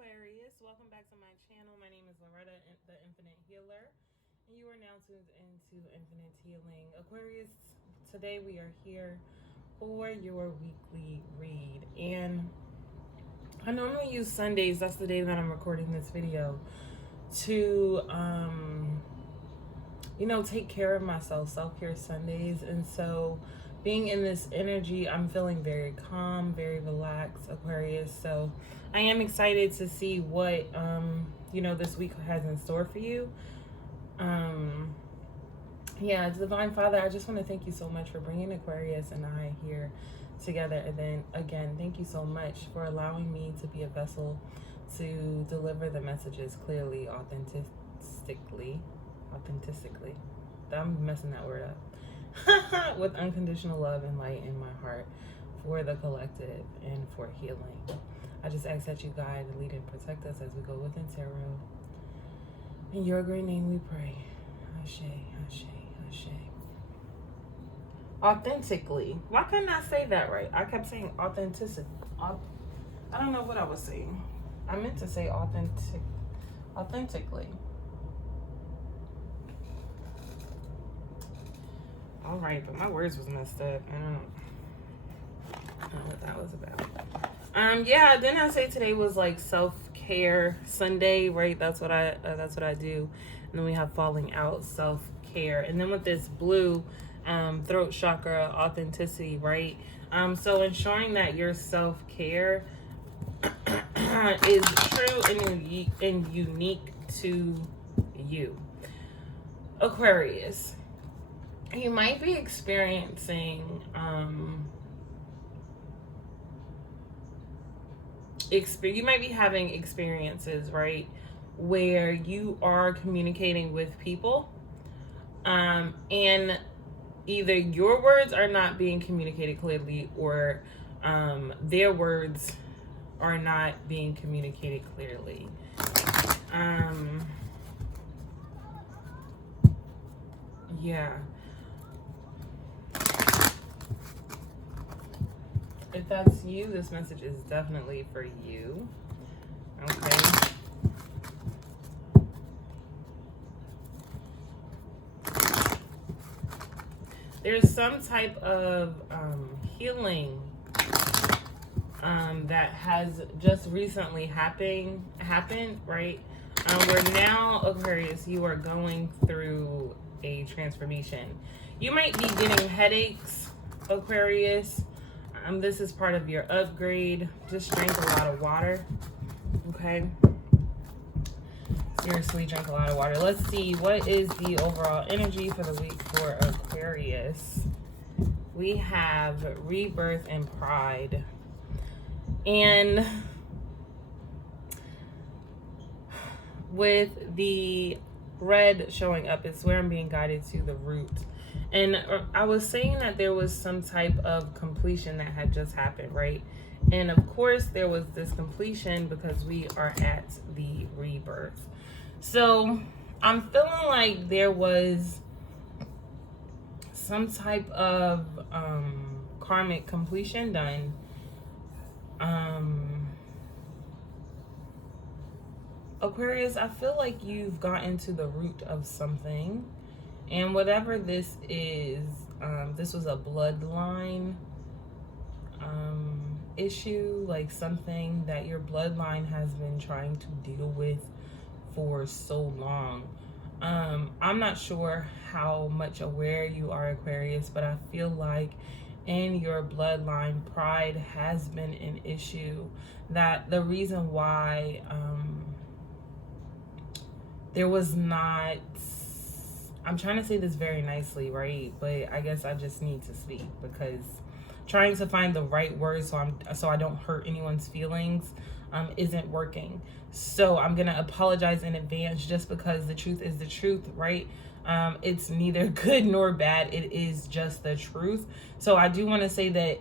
Aquarius, welcome back to my channel. My name is Loretta, the Infinite Healer, and you are now tuned into Infinite Healing. Aquarius, today we are here for your weekly read, and I normally use Sundays, that's the day that I'm recording this video, to take care of myself, self-care Sundays. And so being in this energy, I'm feeling very calm, very relaxed, Aquarius. So I am excited to see what this week has in store for you. Divine Father, I just want to thank you so much for bringing Aquarius and I here together. And then again, thank you so much for allowing me to be a vessel to deliver the messages clearly, authentically. I'm messing that word up. With unconditional love and light in my heart for the collective and for healing. I just ask that you guide, lead, and protect us as we go within tarot. In your great name we pray. Ashe, ashe, ashe. Authentically. Why couldn't I say that right? I kept saying authenticity. I don't know what I was saying. I meant to say authentically. All right, but my words was messed up. I don't know what that was about. Didn't I say today was like self-care Sunday, right? That's what I do. And then we have falling out, self-care, and then with this blue throat chakra, authenticity, right? So ensuring that your self-care is true and unique to you, Aquarius. You might be experiencing you might be having experiences, right, where you are communicating with people and either your words are not being communicated clearly or their words are not being communicated clearly. If that's you, this message is definitely for you. Okay. There's some type of healing that has just recently happened, right? Where now, Aquarius, you are going through a transformation. You might be getting headaches, Aquarius. This is part of your upgrade. Just drink a lot of water, okay? Seriously, drink a lot of water. Let's see, what is the overall energy for the week for Aquarius? We have rebirth and pride. And with the red showing up, it's where I'm being guided to the root. And I was saying that there was some type of completion that had just happened, right? And of course, there was this completion because we are at the rebirth. So I'm feeling like there was some type of karmic completion done. Aquarius, I feel like you've gotten to the root of something. And whatever this is, this was a bloodline issue, like something that your bloodline has been trying to deal with for so long. I'm not sure how much aware you are, Aquarius, but I feel like in your bloodline, pride has been an issue. That the reason why there was not, I'm trying to say this very nicely, right? But I guess I just need to speak because trying to find the right words so I don't hurt anyone's feelings isn't working. So I'm gonna apologize in advance just because the truth is the truth, right? It's neither good nor bad. It is just the truth. So I do want to say that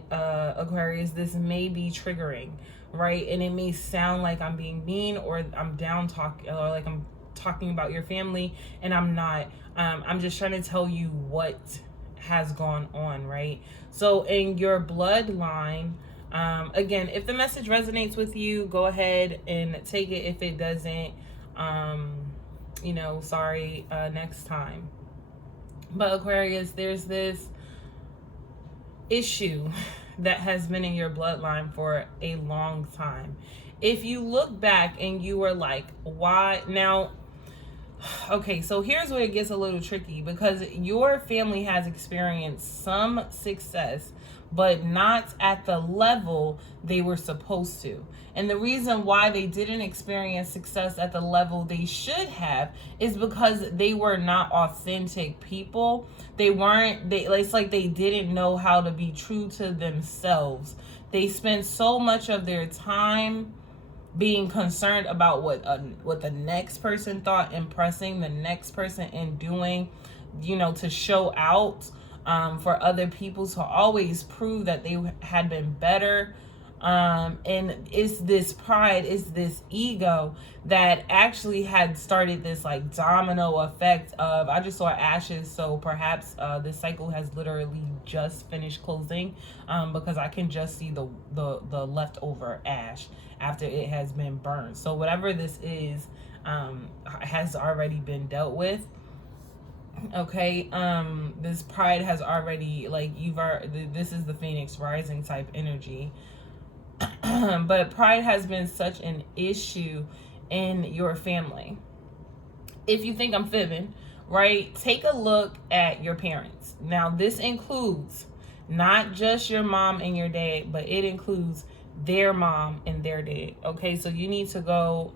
Aquarius, this may be triggering, right? And it may sound like I'm being mean or I'm or like I'm talking about your family, and I'm not. I'm just trying to tell you what has gone on, right? So in your bloodline, Again, if the message resonates with you, go ahead and take it. If it doesn't, sorry, next time. But Aquarius, there's this issue that has been in your bloodline for a long time. If you look back and you were like, why now? Okay, so here's where it gets a little tricky, because your family has experienced some success, but not at the level they were supposed to. And the reason why they didn't experience success at the level they should have is because they were not authentic people. It's like they didn't know how to be true to themselves. They spent so much of their time being concerned about what the next person thought, impressing the next person, and doing, to show out for other people, to always prove that they had been better. And it's this pride, it's this ego that actually had started this like domino effect of, I just saw ashes, so perhaps this cycle has literally just finished closing, because I can just see the leftover ash after it has been burned. So whatever this is has already been dealt with. Okay, this pride has already, like, this is the Phoenix rising type energy. But pride has been such an issue in your family. If you think I'm fibbing, right, take a look at your parents. Now, this includes not just your mom and your dad, but it includes their mom and their dad. Okay, so you need to go,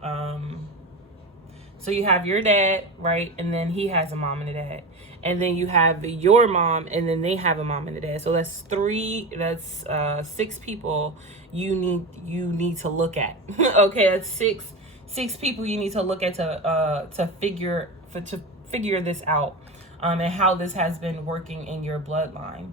so you have your dad, right, and then he has a mom and a dad, and then you have your mom, and then they have a mom and a dad. So that's 6 people you need to look at. Okay, that's six people you need to look at to figure this out, and how this has been working in your bloodline.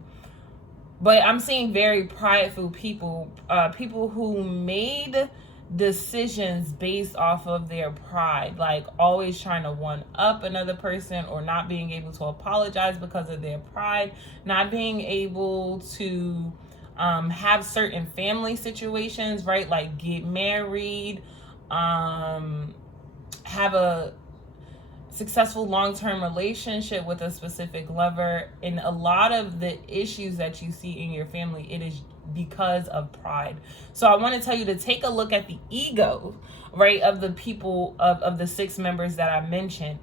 But I'm seeing very prideful people, people who made decisions based off of their pride, like always trying to one up another person, or not being able to apologize because of their pride, not being able to have certain family situations, right? Like get married, have a successful long-term relationship with a specific lover. And a lot of the issues that you see in your family, it is because of pride. So I want to tell you to take a look at the ego, right, of the people, of the 6 members that I mentioned,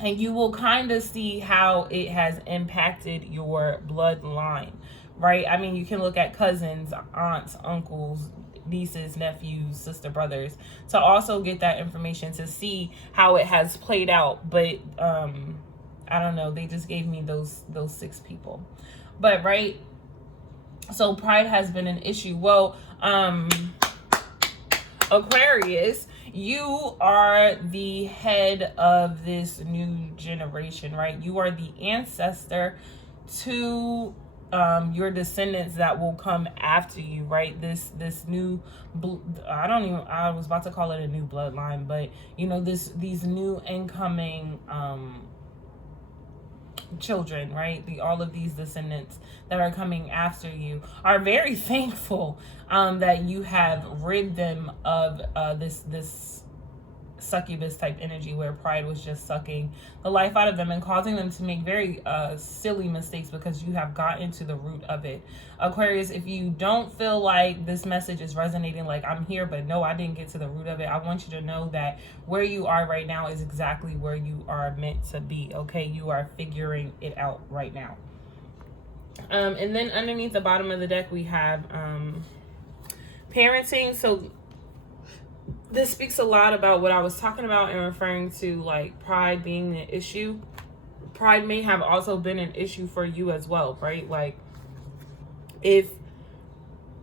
and you will kind of see how it has impacted your bloodline, right? I mean, you can look at cousins, aunts, uncles, nieces, nephews, sister, brothers, to also get that information to see how it has played out. But I don't know, they just gave me those 6 people. But right, so pride has been an issue. Well, Aquarius, you are the head of this new generation, right? You are the ancestor to your descendants that will come after you, right? This new, I was about to call it a new bloodline, but these new incoming children, right? All of these descendants that are coming after you are very thankful that you have rid them of this succubus type energy, where pride was just sucking the life out of them and causing them to make very silly mistakes, because you have gotten to the root of it. Aquarius, if you don't feel like this message is resonating, like I'm here but no, I didn't get to the root of it, I want you to know that where you are right now is exactly where you are meant to be. Okay, you are figuring it out right now. And then underneath the bottom of the deck we have parenting. So this speaks a lot about what I was talking about and referring to, like pride being an issue. Pride may have also been an issue for you as well, right? Like if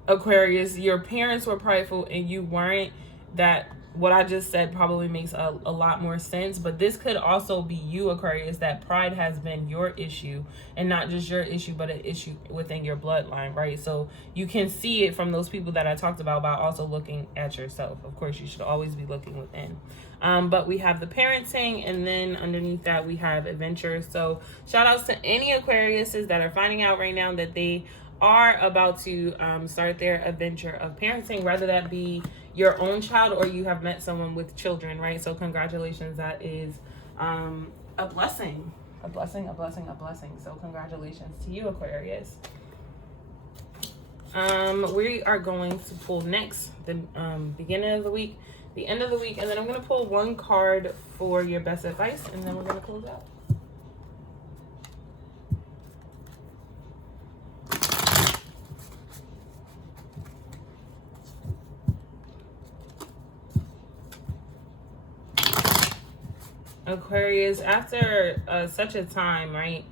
Aquarius, your parents were prideful and you weren't, that what I just said probably makes a lot more sense. But this could also be you, Aquarius, that pride has been your issue, and not just your issue, but an issue within your bloodline, right? So you can see it from those people that I talked about by also looking at yourself. Of course, you should always be looking within. But we have the parenting, and then underneath that we have adventure. So shout outs to any Aquariuses that are finding out right now that they are about to start their adventure of parenting, whether that be your own child or you have met someone with children, right? So congratulations, that is a blessing. A blessing, a blessing, a blessing. So congratulations to you, Aquarius. We are going to pull next the beginning of the week, the end of the week, and then I'm going to pull one card for your best advice, and then we're going to close out. Aquarius, after such a time, right?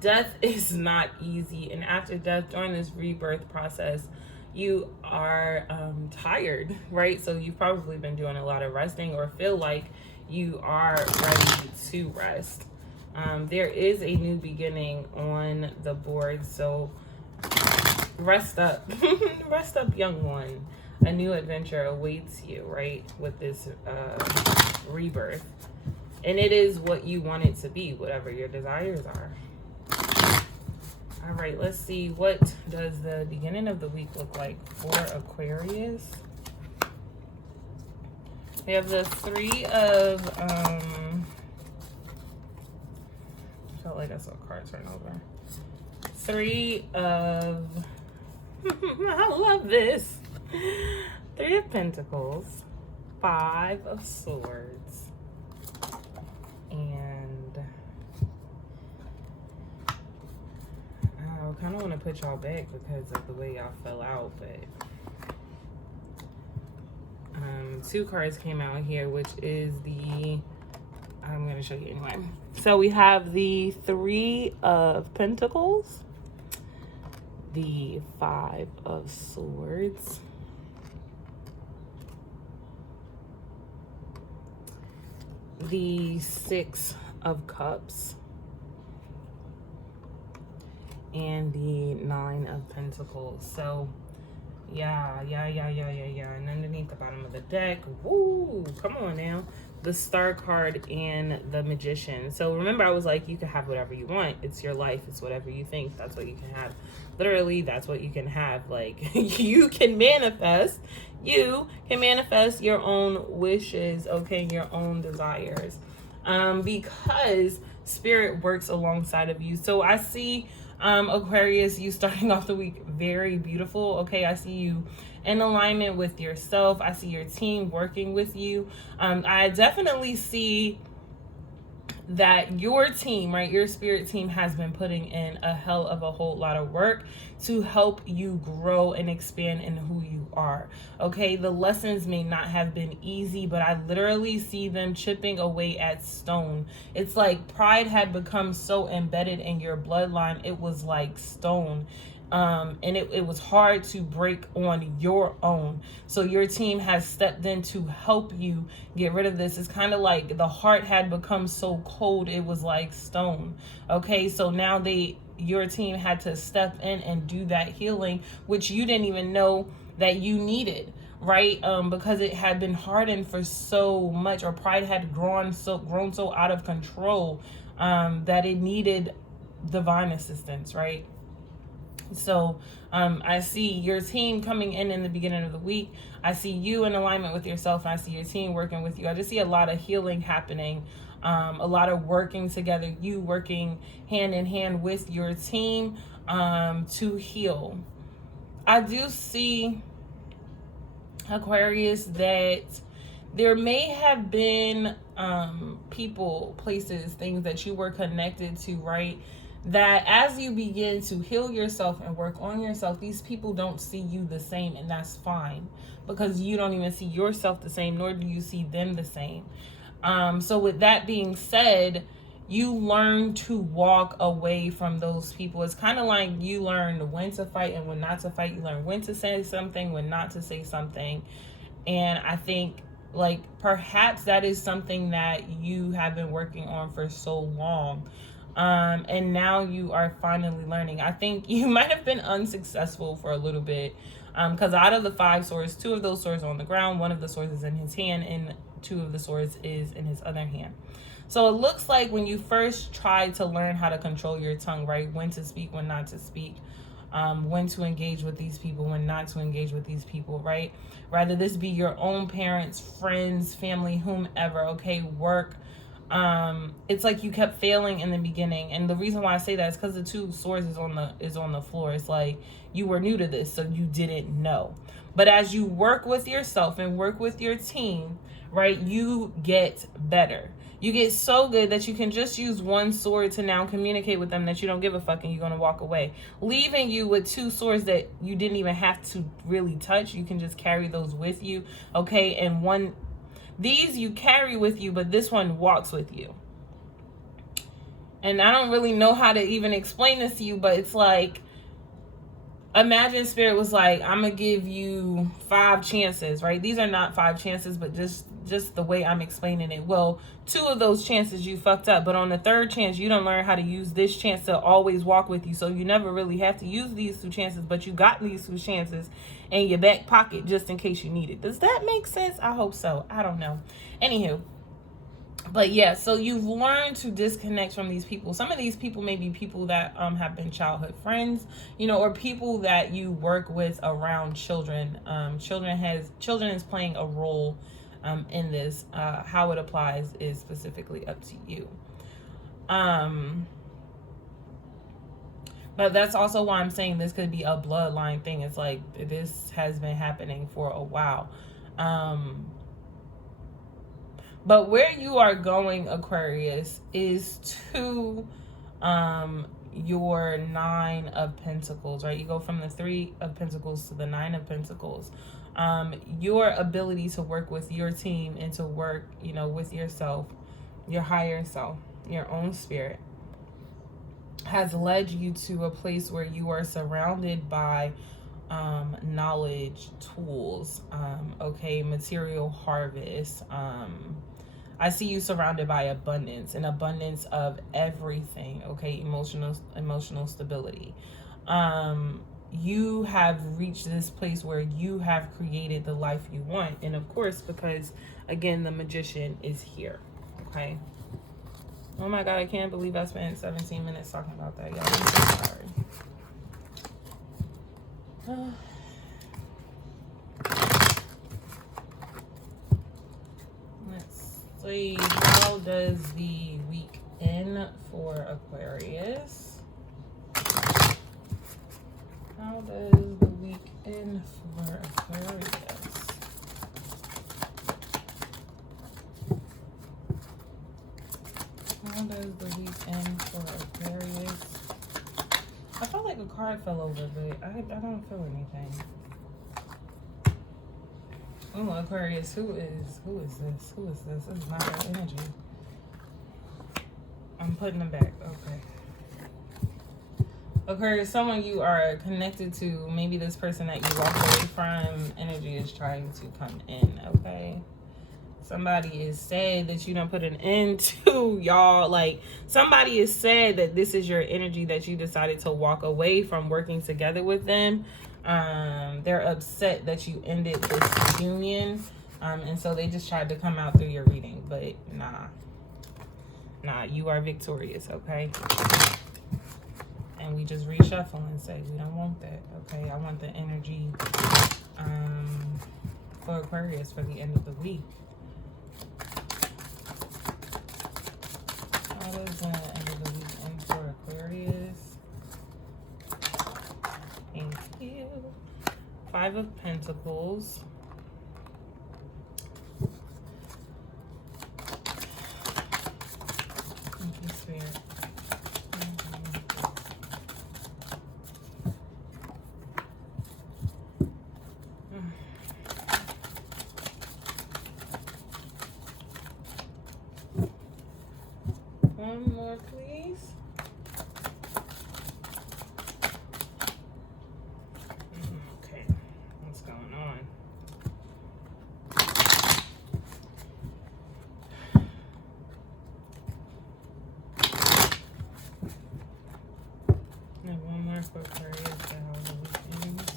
Death is not easy, and after death, during this rebirth process, you are tired, right? So you've probably been doing a lot of resting or feel like you are ready to rest. There is a new beginning on the board, so rest up. Rest up, young one. A new adventure awaits you, right, with this rebirth. And it is what you want it to be, whatever your desires are. All right, let's see. What does the beginning of the week look like for Aquarius? We have the Three of... I felt like I saw a card turn over. Three of... I love this. Three of Pentacles. Five of Swords. And I kind of want to put y'all back because of the way y'all fell out, but two cards came out here, which is the, I'm going to show you anyway. So we have the Three of Pentacles, the Five of Swords, the Six of Cups, and the Nine of Pentacles. So yeah. And underneath the bottom of the deck, woo, come on now, the Star card and the Magician. So remember, I was like, you can have whatever you want. It's your life. It's whatever you think. That's what you can have. Literally, that's what you can have. Like, you can manifest. You can manifest your own wishes, okay, your own desires, because spirit works alongside of you. So I see Aquarius, you starting off the week very beautiful, okay? I see you in alignment with yourself. I see your team working with you. I definitely see that your team, right, your spirit team has been putting in a hell of a whole lot of work to help you grow and expand in who you are, okay? The lessons may not have been easy, but I literally see them chipping away at stone. It's like pride had become so embedded in your bloodline, it was like stone. And it was hard to break on your own. So your team has stepped in to help you get rid of this. It's kind of like the heart had become so cold, it was like stone. Okay, so now your team had to step in and do that healing, which you didn't even know that you needed, right? Because it had been hardened for so much, or pride had grown so out of control that it needed divine assistance, right? So I see your team coming in the beginning of the week. I see you in alignment with yourself, and I see your team working with you. I just see a lot of healing happening, a lot of working together, you working hand in hand with your team to heal. I do see, Aquarius, that there may have been people, places, things that you were connected to, right? That as you begin to heal yourself and work on yourself, these people don't see you the same, and that's fine, because you don't even see yourself the same, nor do you see them the same. So with that being said, you learn to walk away from those people. It's kind of like you learn when to fight and when not to fight. You learn when to say something, when not to say something. And I think, like, perhaps that is something that you have been working on for so long. And now you are finally learning. I think you might have been unsuccessful for a little bit, because out of the 5 swords, 2 of those swords are on the ground, 1 of the swords is in his hand, and 2 of the swords is in his other hand. So it looks like when you first tried to learn how to control your tongue, right, when to speak, when not to speak, when to engage with these people, when not to engage with these people, right? Rather this be your own parents, friends, family, whomever, okay, work. It's like you kept failing in the beginning, and the reason why I say that is because the 2 swords is on the floor. It's like you were new to this, so you didn't know. But as you work with yourself and work with your team, right, you get better. You get so good that you can just use 1 sword to now communicate with them that you don't give a fuck, and you're gonna walk away, leaving you with 2 swords that you didn't even have to really touch. You can just carry those with you, okay? And these you carry with you, but this one walks with you. And I don't really know how to even explain this to you, but it's like, imagine Spirit was like, I'm gonna give you 5 chances, right? These are not 5 chances, but just the way I'm explaining it. Well, 2 of those chances you fucked up, but on the 3rd chance, you don't learn how to use this chance to always walk with you. So you never really have to use these 2 chances, but you got these 2 chances in your back pocket just in case you need it. Does that make sense? I hope so. I don't know. Anywho. But yeah, so you've learned to disconnect from these people. Some of these people may be people that have been childhood friends, you know, or people that you work with around children. Children is playing a role in this. How it applies is specifically up to you. But that's also why I'm saying this could be a bloodline thing. It's like this has been happening for a while. But where you are going, Aquarius, is to your 9 of Pentacles, right? You go from the 3 of Pentacles to the 9 of Pentacles. Your ability to work with your team and to work, you know, with yourself, your higher self, your own spirit, has led you to a place where you are surrounded by knowledge, tools, okay, material harvest. I see you surrounded by abundance, an abundance of everything, okay, emotional stability. You have reached this place where you have created the life you want. And of course, because again, the Magician is here, okay? Oh my God, I can't believe I spent 17 minutes talking about that, y'all. I'm so sorry. Let's see, how does the week end for Aquarius? How does the week end for Aquarius? How does the week end for Aquarius? I felt like a card fell over, but I don't feel anything. Oh, Aquarius, who is this? Who is this? This is not that energy. I'm putting them back. Okay. Aquarius, someone you are connected to, maybe this person that you walk away from, energy is trying to come in, okay? Somebody is sad that you don't put an end to, y'all. Like, somebody is sad that this is your energy that you decided to walk away from working together with them. They're upset that you ended this union. And so they just tried to come out through your reading. But nah, you are victorious, okay? And we just reshuffle and say, we don't want that, okay? I want the energy for Aquarius for the end of the week. How does the end of the week end for Aquarius? Thank you. 5 of Pentacles. Thank you, Spirit. One more, please. Okay, what's going on? And one more for Aquarius to how the week ends.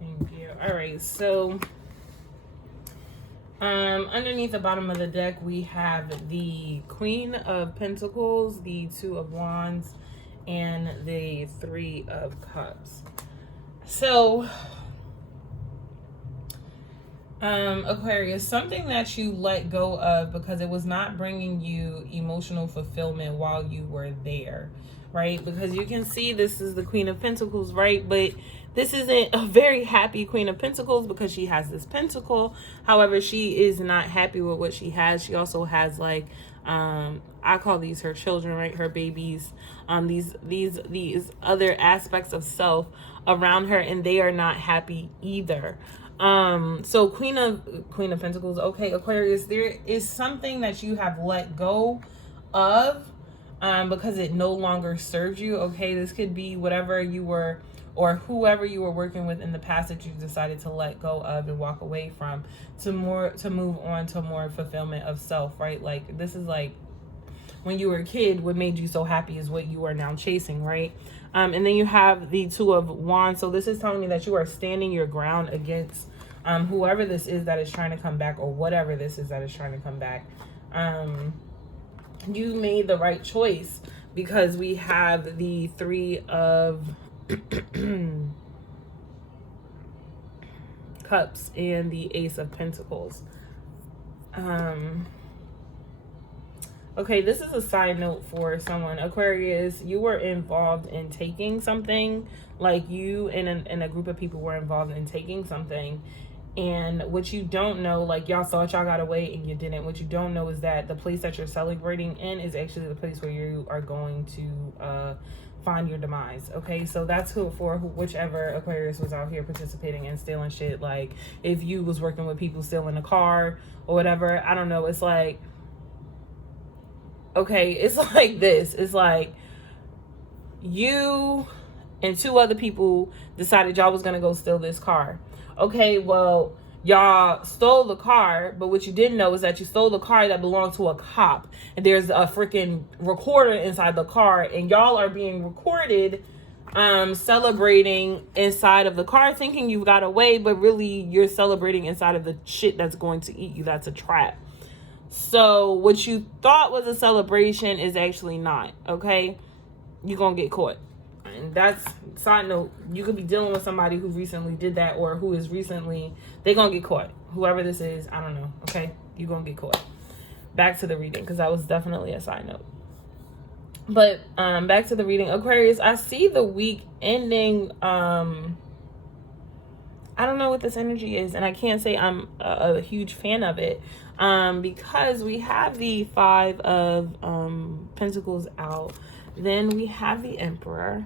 Thank you. All right, so Underneath the bottom of the deck, we have the Queen of Pentacles, the Two of Wands, and the Three of Cups. So, Aquarius, something that you let go of because it was not bringing you emotional fulfillment while you were there, right? Because you can see this is the Queen of Pentacles, right? But this isn't a very happy Queen of Pentacles because she has this pentacle. However, she is not happy with what she has. She also has like, I call these her children, right? Her babies, these other aspects of self around her, and they are not happy either. So Queen of Pentacles. Okay, Aquarius, there is something that you have let go of, because it no longer serves you. Okay, this could be whatever you were or whoever you were working with in the past that you decided to let go of and walk away from to move on to more fulfillment of self, right? Like this is like when you were a kid, what made you so happy is what you are now chasing, right? And then you have the Two of Wands. So this is telling me that you are standing your ground against whoever this is that is trying to come back, or whatever this is that is trying to come back. You made the right choice because we have the Three of Cups and the Ace of Pentacles. Okay, this is a side note for someone. Aquarius, you were involved in taking something. Like you and a group of people were involved in taking something. And what you don't know, like y'all thought y'all got away and you didn't. What you don't know is that the place that you're celebrating in is actually the place where you are going to find your demise. Okay, so that's whichever Aquarius was out here participating in stealing shit. Like if you was working with people stealing a car or whatever, I don't know. It's like, okay, it's like this. It's like you and two other people decided y'all was gonna go steal this car. Okay, well, y'all stole the car, but what you didn't know is that you stole the car that belonged to a cop. And there's a freaking recorder inside the car, and y'all are being recorded celebrating inside of the car, thinking you got away, but really you're celebrating inside of the shit that's going to eat you. That's a trap. So what you thought was a celebration is actually not, okay? You're gonna get caught. And that's, side note, you could be dealing with somebody who recently did that, or who is recently, they're gonna get caught. Whoever this is, I don't know, okay? You're gonna get caught. Back to the reading, because that was definitely a side note. But back to the reading. Aquarius, I see the week ending. I don't know what this energy is, and I can't say I'm a huge fan of it. Because we have the Five of Pentacles out. Then we have the Emperor.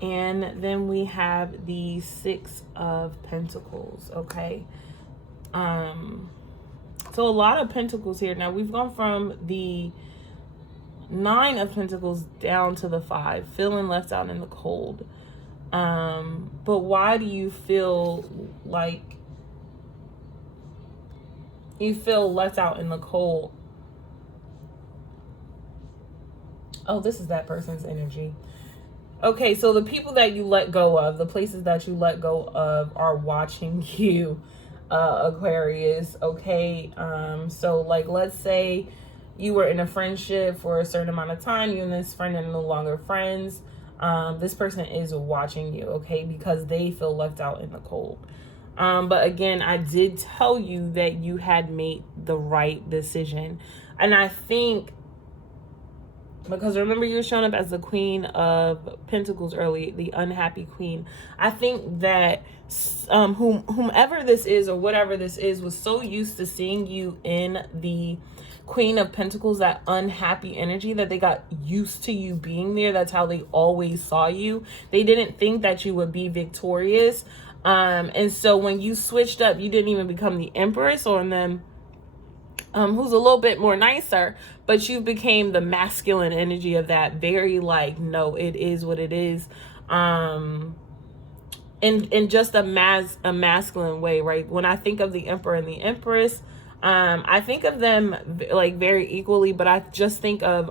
And then we have the Six of Pentacles, okay? So a lot of Pentacles here. Now, we've gone from the Nine of Pentacles down to the Five, feeling left out in the cold. But why do you feel like you feel left out in the cold? Oh, this is that person's energy. Okay, so the people that you let go of, the places that you let go of are watching you, Aquarius, okay? So like, let's say you were in a friendship for a certain amount of time, you and this friend are no longer friends. This person is watching you, okay? Because they feel left out in the cold. But again, I did tell you that you had made the right decision. And I think, because remember you were showing up as the Queen of Pentacles early, the unhappy queen. I think that whomever this is or whatever this is was so used to seeing you in the Queen of Pentacles, that unhappy energy, that they got used to you being there. That's how they always saw you. They didn't think that you would be victorious. And so when you switched up, you didn't even become the Empress or them, who's a little bit more nicer, but you became the masculine energy of that. Very like, no, it is what it is. In just a masculine way, right? When I think of the Emperor and the Empress, I think of them like very equally, but I just think of,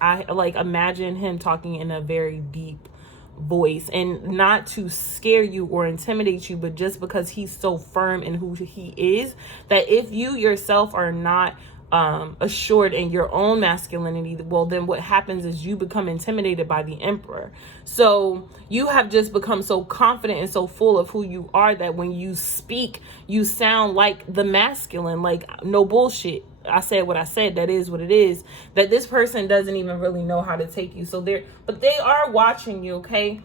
I like imagine him talking in a very deep voice, and not to scare you or intimidate you, but just because he's so firm in who he is, that if you yourself are not assured in your own masculinity, well, then what happens is you become intimidated by the emperor. So you have just become so confident and so full of who you are that when you speak, you sound like the masculine, like no bullshit. I said what I said. That is what it is. That this person doesn't even really know how to take you. So but they are watching you, okay?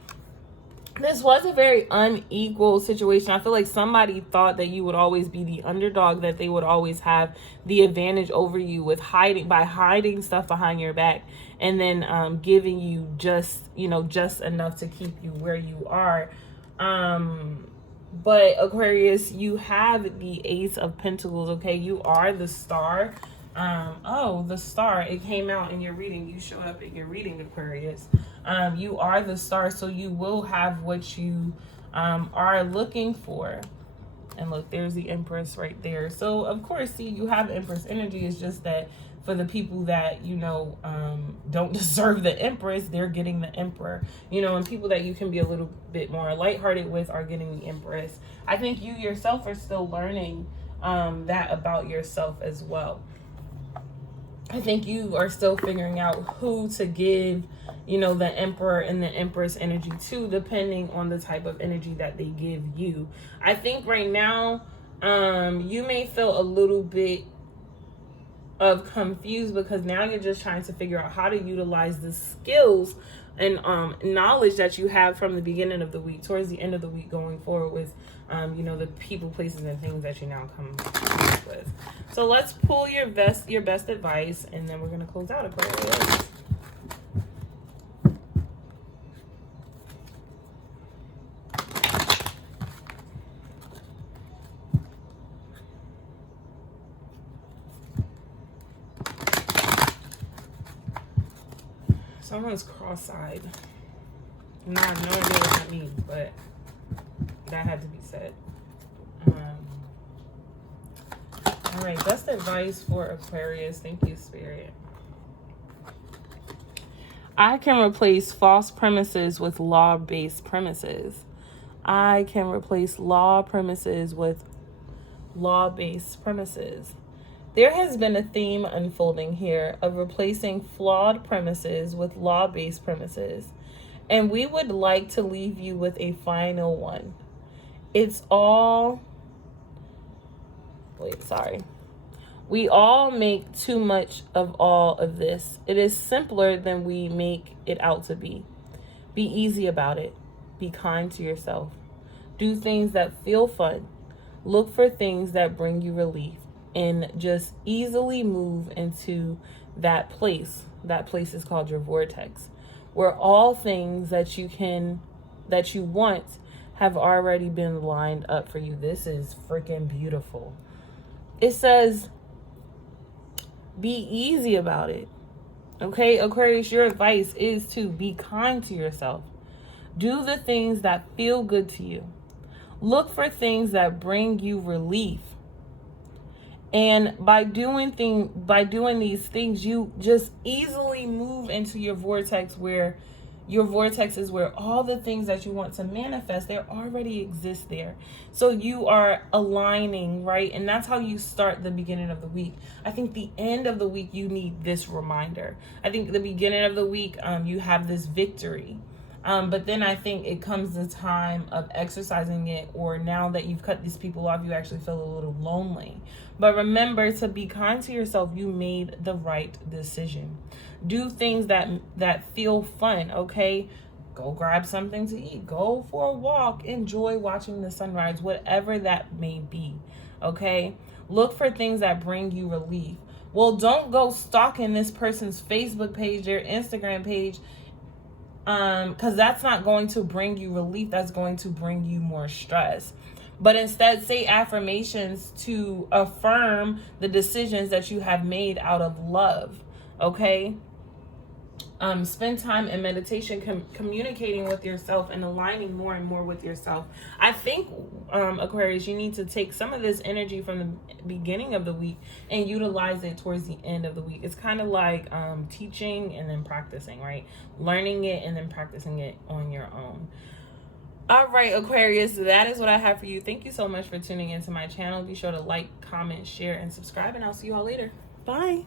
This was a very unequal situation. I feel like somebody thought that you would always be the underdog, that they would always have the advantage over you with hiding stuff behind your back, and then giving you just enough to keep you where you are. But Aquarius, you have the Ace of Pentacles, okay? You are the star. The star. It came out in your reading. You showed up in your reading, Aquarius. You are the star, so you will have what you are looking for. And look, there's the Empress right there. So, of course, see, you have Empress energy. It's just that for the people that, don't deserve the Empress, they're getting the Emperor. And people that you can be a little bit more lighthearted with are getting the Empress. I think you yourself are still learning that about yourself as well. I think you are still figuring out who to give, the Emperor and the Empress energy to, depending on the type of energy that they give you. I think right now, you may feel a little bit of confused because now you're just trying to figure out how to utilize the skills and knowledge that you have from the beginning of the week towards the end of the week, going forward with the people, places, and things that you now come up with. So let's pull your best advice, and then we're going to close out, Aquarius. Someone's cross-eyed. And I have no idea what that means, but that had to be said. All right, best advice for Aquarius. Thank you, Spirit. I can replace false premises with law-based premises. I can replace law premises with law-based premises. There has been a theme unfolding here of replacing flawed premises with law-based premises, and we would like to leave you with a final one. We all make too much of all of this. It is simpler than we make it out to be. Be easy about it. Be kind to yourself. Do things that feel fun. Look for things that bring you relief. And just easily move into that place. That place is called your vortex, where all things that you want have already been lined up for you. This is freaking beautiful. It says, be easy about it. Okay, Aquarius, your advice is to be kind to yourself. Do the things that feel good to you. Look for things that bring you relief. And by doing these things, you just easily move into your vortex, where your vortex is where all the things that you want to manifest, they already exist there. So you are aligning, right? And that's how you start the beginning of the week. I think the end of the week, you need this reminder. I think the beginning of the week, you have this victory. But then I think it comes the time of exercising it, or now that you've cut these people off, you actually feel a little lonely. But remember to be kind to yourself. You made the right decision. Do things that feel fun, okay? Go grab something to eat. Go for a walk. Enjoy watching the sunrise, whatever that may be, okay? Look for things that bring you relief. Well, don't go stalking this person's Facebook page, their Instagram page, because that's not going to bring you relief. That's going to bring you more stress. But instead, say affirmations to affirm the decisions that you have made out of love, okay? Spend time in meditation, communicating with yourself and aligning more and more with yourself. I think, Aquarius, you need to take some of this energy from the beginning of the week and utilize it towards the end of the week. It's kind of like teaching and then practicing, right? Learning it and then practicing it on your own. All right, Aquarius, that is what I have for you. Thank you so much for tuning into my channel. Be sure to like, comment, share, and subscribe, and I'll see you all later. Bye.